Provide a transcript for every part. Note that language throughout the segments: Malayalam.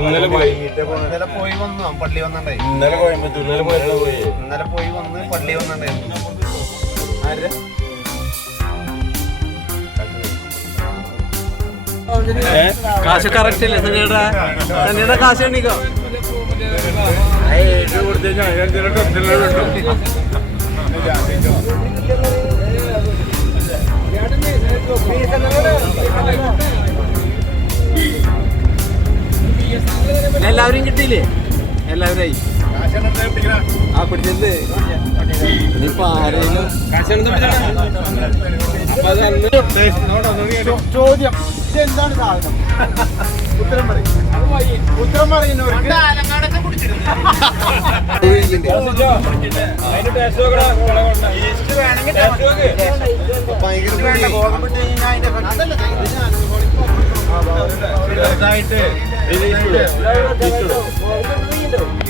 ഇന്നലെ പോയി. ഇന്നലെ പോയി വന്നു. പള്ളി വന്നിണ്ടായി ഇന്നലെ കോയമ്പത്തൂർ ഇന്നലെ പോയി. ഇന്നലെ പോയി വന്ന് പള്ളി വന്നിട്ടുണ്ടായിരുന്നു ആര്? കാശ് കറക്റ്റ് അല്ലേ സനിയുടെ സനിയുടെ കാശ് എണ്ണിക്കോ കൊടുത്തു എല്ലാവരും കിട്ടിയില്ലേ? എല്ലാവരും ആ പിടിച്ചത് ഇനിയിപ്പോ ആരെങ്കിലും ചോദ്യം. ഇതെന്താണ് സാധനം? ഉത്തരം പറയും. ഉത്തരം പറയുന്നവർക്ക് ഭയങ്കര ചെറുതായിട്ട്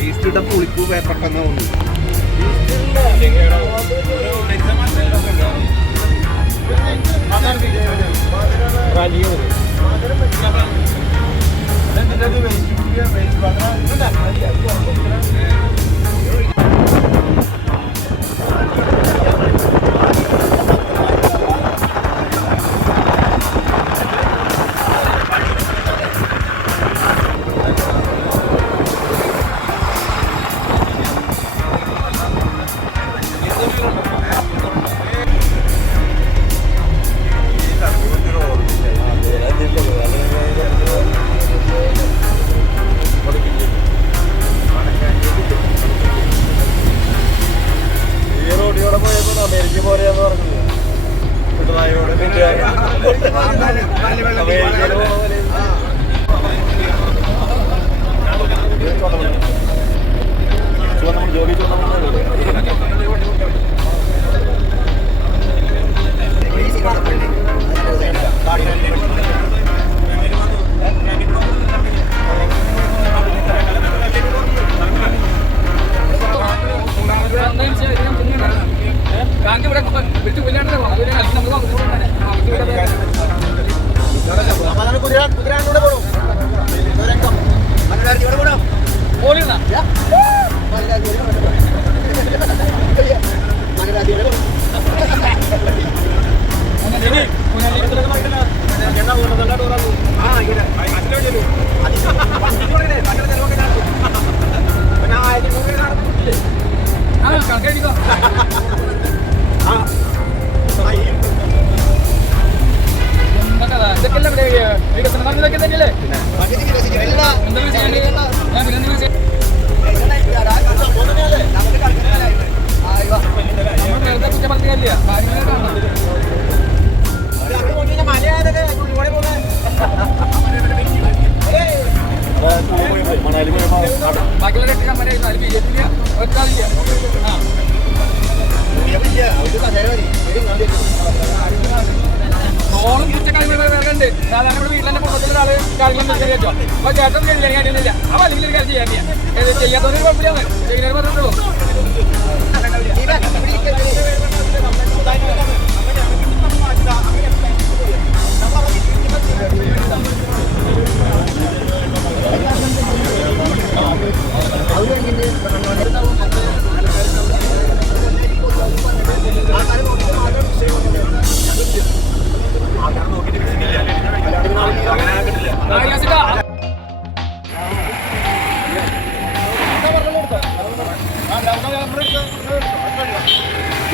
ഈസ്റ്റ് ഇട്ട പുളിപ്പ് പെട്ടെന്ന് തോന്നുന്നു ഈ മണാലി പോയപ്പോ ബാക്കിയുള്ള കെട്ടി കമ്പനി അതിൽ ബി ജെ പി വെക്കാതില്ല ആ. ഓണം കുറിച്ച കാര്യങ്ങൾ വേറുണ്ട് സാധാരണ ഇവിടെ വീട്ടിൽ തന്നെ കുടുംബത്തിലെ ഒരാൾ കാര്യങ്ങൾ ശരിയാച്ചോ അപ്പൊ ചേട്ടൻ കഴിയില്ല കാര്യമില്ല അപ്പൊ അല്ലെങ്കിൽ ഒരു കാര്യം ചെയ്യാൻ ചെയ്യാത്തവര് കുഴപ്പമില്ല ചെയ്യുന്നവർ പറഞ്ഞിട്ടുള്ളൂ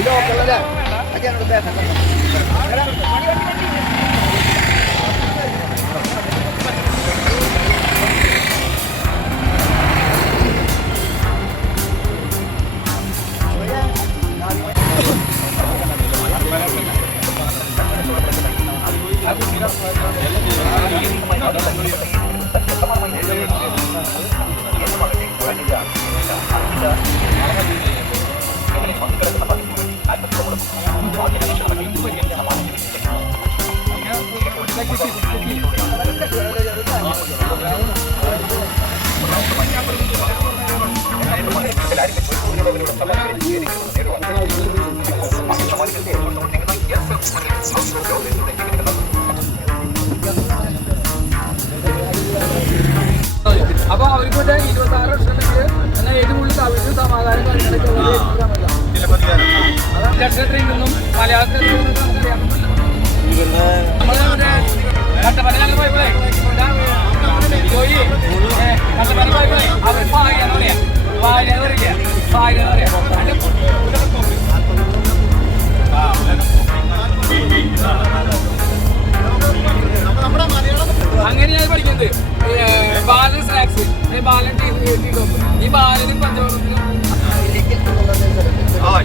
ಇದು ಕಲ್ಲದ ಅದೇ ನೋಡುತ್ತೆ ലക്ഷത്തിൽ നിന്നും മലയാളത്തിൽ നിന്നും. നമ്മൾ കട്ടപ്പന പോയപ്പോഴേ ഏ, കട്ടപ്പന പോയപ്പോഴേ അവർ പായ എന്ന് പറയാ പായ എന്ന് പറയില്ല പായ എന്ന് പറയാ അങ്ങനെയാണ് പഠിക്കുന്നത് ബാലൻ സ്നാക്സ് ബാലൻ ഈ ബാലനും പഞ്ചവർണത്തിനും അവിടെ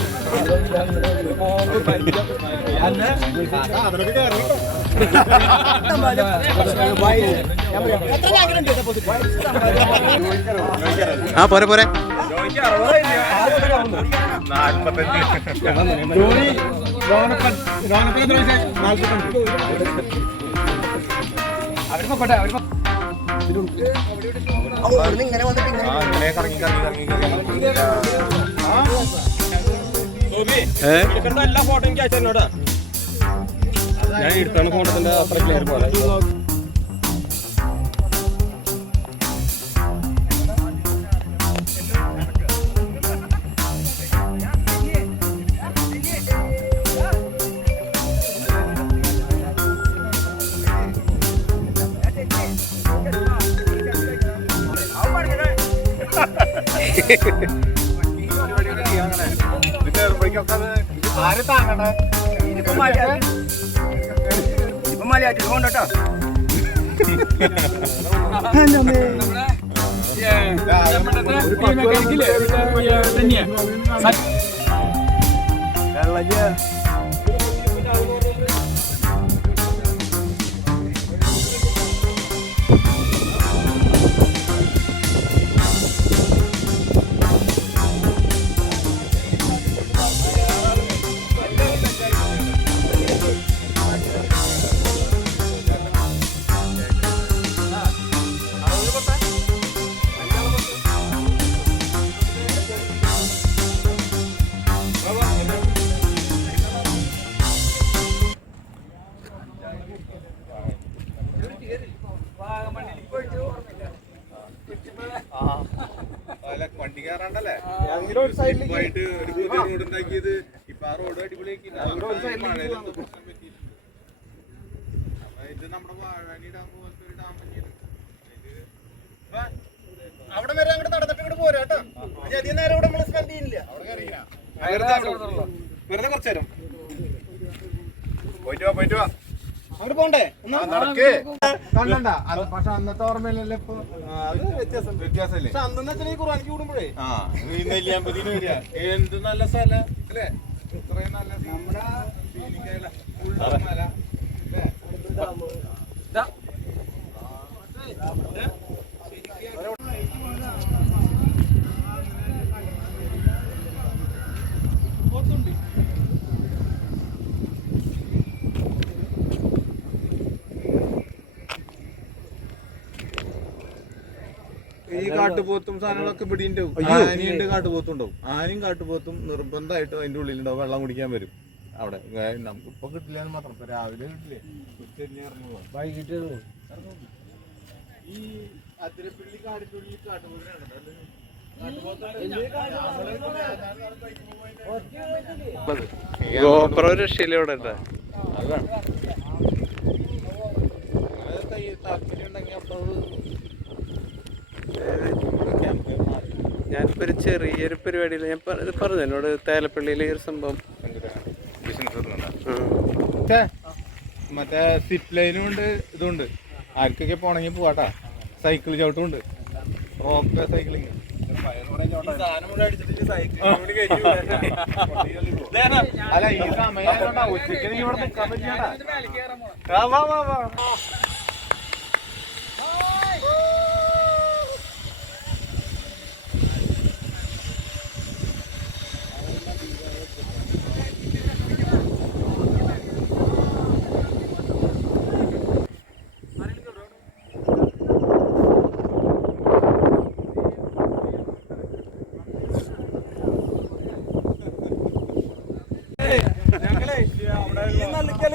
ആ പോരെ പോരെ. അവർ പോട്ടെ അവർ അവിടുന്ന് ഇങ്ങനെ വന്നിട്ട് ഇങ്ങനെ ഏ എല്ലാ ഫോട്ടോയും എനിക്ക് അയച്ചു തന്നോടാ. ഞാൻ എടുത്താണ് ഫോട്ടോത്തിന്റെ അത്ര ക്ലിയർ പോലെ. ഇതിപ്പോ മലയാറ്റി ഇതിപ്പോ മലയാറ്റി കൊണ്ടോട്ടോ നമ്മുടെ ഏ, നമ്മുടെ ഈ മെക്കാനിക്കില്ലേ ഏ, തന്നെയാ പുതിയ റോഡ് ഉണ്ടാക്കിയത് ഇപ്പൊ ആ റോഡ് അടിപൊളിയാക്കി. മഴയിലൊന്നും പ്രശ്നം പറ്റിയില്ല. അപ്പൊ ഇത് നമ്മുടെ വാഴാനി ഡാം പോലത്തെ ഒരു ഡാം തന്നെയാണ് അവിടെ വരെ അങ്ങോട്ട് നടന്നിട്ട് ഇങ്ങോട്ട് പോരാ കേട്ടോ. അധികം നേരം ഇവിടെ നമ്മൾ സ്പെൻഡ് ചെയ്യുന്നില്ല. വെറുതെ കുറച്ചു നേരം. പോയിട്ട് വാ പോയിട്ട് വാ. അങ്ങോട്ട് പോണ്ടേ? നടക്ക്. കണ്ടണ്ട. പക്ഷെ അന്നത്തെ ഓർമ്മയിലല്ലേ ഇപ്പൊ? അത് വ്യത്യാസം വ്യത്യാസല്ലേ പക്ഷെ അന്നെന്ന് വെച്ചാൽ ഈ ഖുർആാനിക്ക് കൂടുമ്പോഴേ. ആ നെല്ലിയാമ്പതിന് വരിക. എന്ത് നല്ല സ്ഥലം അല്ലേ? ഇത്രയും നല്ല നമ്മുടെ മല. കാട്ടുപോത്തും സാധനങ്ങളൊക്കെ പിടിയുണ്ട് ആനയുണ്ട് കാട്ടുപോത്തും ഉണ്ടാവും. ആനയും കാട്ടുപോത്തും നിർബന്ധമായിട്ട് അതിന്റെ ഉള്ളിലുണ്ടാവും. വെള്ളം കുടിക്കാൻ വരും. അവിടെ. നമുക്ക് ഇപ്പൊ കിട്ടില്ല എന്ന് മാത്രം. ഇപ്പൊ രാവിലെ കിട്ടില്ലേ? ഉച്ചരിഞ്ഞ് വൈകിട്ട് ഈ അതിരപ്പള്ളി കാടിനുള്ളിൽ കാട്ടുപോത്തിനാണ് ഗോപ്രോ രക്ഷയില്ല ഇവിടെ ഉണ്ട് അതാണ് താല്പര്യം ഉണ്ടെങ്കിൽ അപ്പൊ ഞാനിപ്പോ ഒരു ചെറിയൊരു പരിപാടിയിൽ ഞാൻ പറഞ്ഞു എന്നോട് തേലപ്പള്ളിയിലെ ഒരു സംഭവം. മറ്റേ സിപ്പ് ലൈനും ഉണ്ട് ഇതുണ്ട്. ആർക്കൊക്കെ പോണെങ്കിൽ പോവാട്ടാ. സൈക്കിൾ ചവിട്ടും ഉണ്ട്. റോക്ക് സൈക്ലിങ് അല്ല ഈ സമയം ഇവിടെ നിൽക്കാൻ പറ്റിയാട്ടാ ഇതിന്റെ മേലേക്ക് കയറാൻ പോണം. ആ, വാ വാ വാ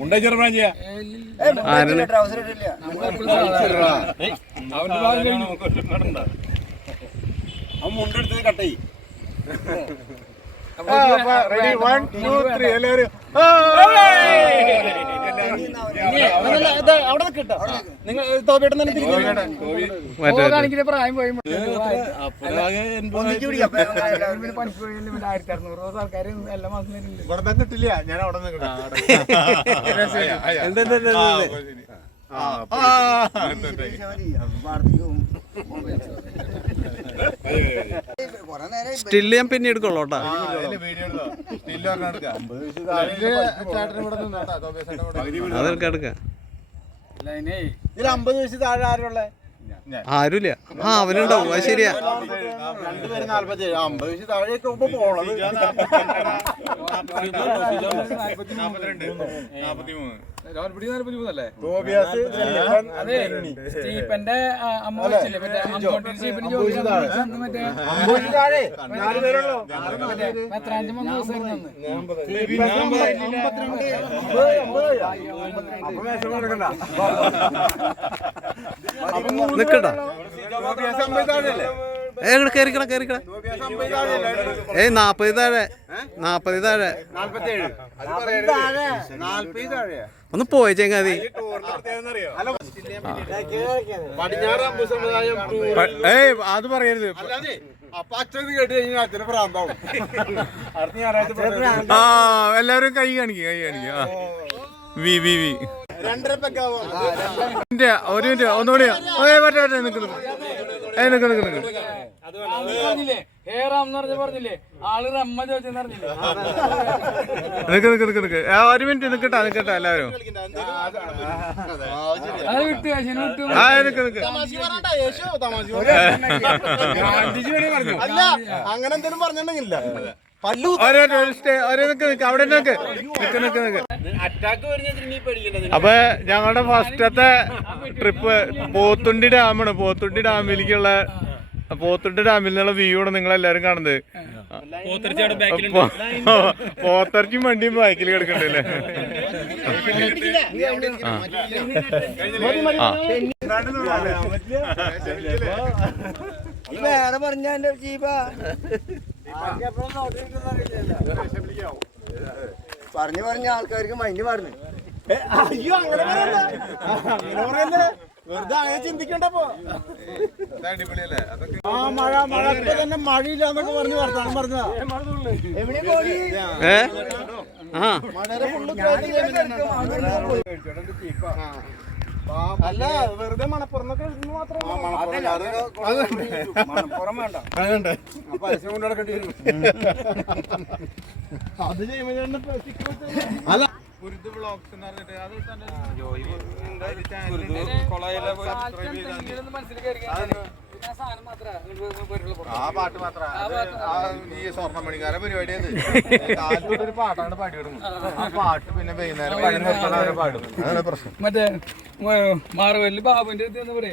മുണ്ടേ ചെറു പ്രാഞ്ചിയാ ആരാണ്? ട്രൗസർ ഇട്ടില്ല അവന്റെ ഭാഗം കഴിഞ്ഞു അവൻ മുണ്ടെടുത്ത് കട്ടായി റെഡി വൺ ടു ത്രീ എല്ലാവരും. അവിടെ നിങ്ങൾ തന്നെ പ്രായം പോയി. ആയിരത്തി അറുന്നൂറ് രൂപ സർക്കാർ എല്ലാ മാസം ഇവിടെ കിട്ടില്ല. ഞാൻ അവിടെ നിന്ന് സ്റ്റിൽ ഞാൻ പിന്നെ എടുക്കുള്ളൂ അതൊക്കെ എടുക്കാം. ഇതിൽ അമ്പത് വയസ്സ് താഴെ ആരുള്ളേ ആരുമില്ല ആ അവനുണ്ടാവും അത് ശരിയാ. രണ്ടുപേരും സ്റ്റീപ്പന്റെ അമ്മ വെച്ചില്ലേ? മറ്റേ അമ്പോട്ടിൽ സ്റ്റീപ്പന് ജോലി മറ്റേ മെത്രാഞ്ച് മൂന്ന് ദിവസം ഇരുന്നു നിക്കട്ടാ കയറിക്കണം കയറിക്കണം ഏയ് നാപ്പത് താഴെ. നാപ്പത് താഴെ. ഒന്ന് പോയ ചെങ്ങാതി. ഏയ് അത് പറയരുത്. ആ എല്ലാവരും കൈ കാണിക്കും കൈ കാണിക്കും. ആ. V V V. രണ്ടര ഒരു മിനിറ്റ് ഒന്നുകൂടി. പറ്റേ പറ്റേ പറ്റേ നിക്ക് നിക്ക് ഏയ് നിക്ക് നിക്ക് നിക്ക് പറഞ്ഞില്ലേ ഹേ റാം എന്ന് പറഞ്ഞ പറഞ്ഞില്ലേ ആൾ റമ്മ ചോദിച്ചെന്ന് പറഞ്ഞില്ലേ. നിക്ക് നിക്ക് നിക്ക് നിക്ക്. ആ, ഒരു മിനിറ്റ് നിക്കട്ടാ നിക്കട്ടാ എല്ലാവരും. അത് വിട്ടു ശനി വിട്ടു. ആ നിക്ക് നിക്ക്. അല്ല അങ്ങനെ എന്തെങ്കിലും പറഞ്ഞിട്ടുണ്ടെങ്കില്ല പല്ലു നിക്ക് നിക്ക്. അവിടെ നിക്ക് നിക്ക്. നിക്ക് നിക്ക് അപ്പൊ ഞങ്ങളുടെ ഫസ്റ്റത്തെ ട്രിപ്പ് പോത്തുണ്ടി ഡാമാണ് പോത്തുണ്ടി ഡാമിലേക്കുള്ള പോത്തുണ്ടി ഡാമിൽ നിന്നുള്ള വ്യൂ ആണ് നിങ്ങൾ എല്ലാരും കാണുന്നത് പോ- പോത്തിറച്ചിയും വണ്ടിയും ബാക്കിൽ കിടക്കണ്ടല്ലേ വേറെ പറഞ്ഞ എന്റെ പറഞ്ഞു പറഞ്ഞ ആൾക്കാർക്ക് മൈൻഡ് പറഞ്ഞു അയ്യോ അങ്ങനെ അങ്ങനെ പറയല്ലേ വെറുതെ അങ്ങനെ ചിന്തിക്കണ്ടപ്പോ? ആ മഴ മഴ. ഇപ്പൊ തന്നെ മഴയില്ല എന്നൊക്കെ പറഞ്ഞ് വർത്താനം പറഞ്ഞതാ. എവിടെ പോയി? ഏ? ആ. അല്ല വെറുതെ മണപ്പുറന്നൊക്കെ മണപ്പുറം വേണ്ട. അത് ചെയ്യുമ്പോൾ അല്ല വ്ളോഗ്സ് എന്ന് പറഞ്ഞിട്ട് അത് ആ പാട്ട് മാത്രം. ഈ സ്വർണമണിക്കാര പരിപാടി അത് ഒരു പാട്ടാണ് പാടി വിടുന്നത് ആ പാട്ട് പിന്നെ വൈകുന്നേരം പാടും പ്രശ്നം. മറ്റേ മാറുവല്ലി ബാബുന്റെ മതി.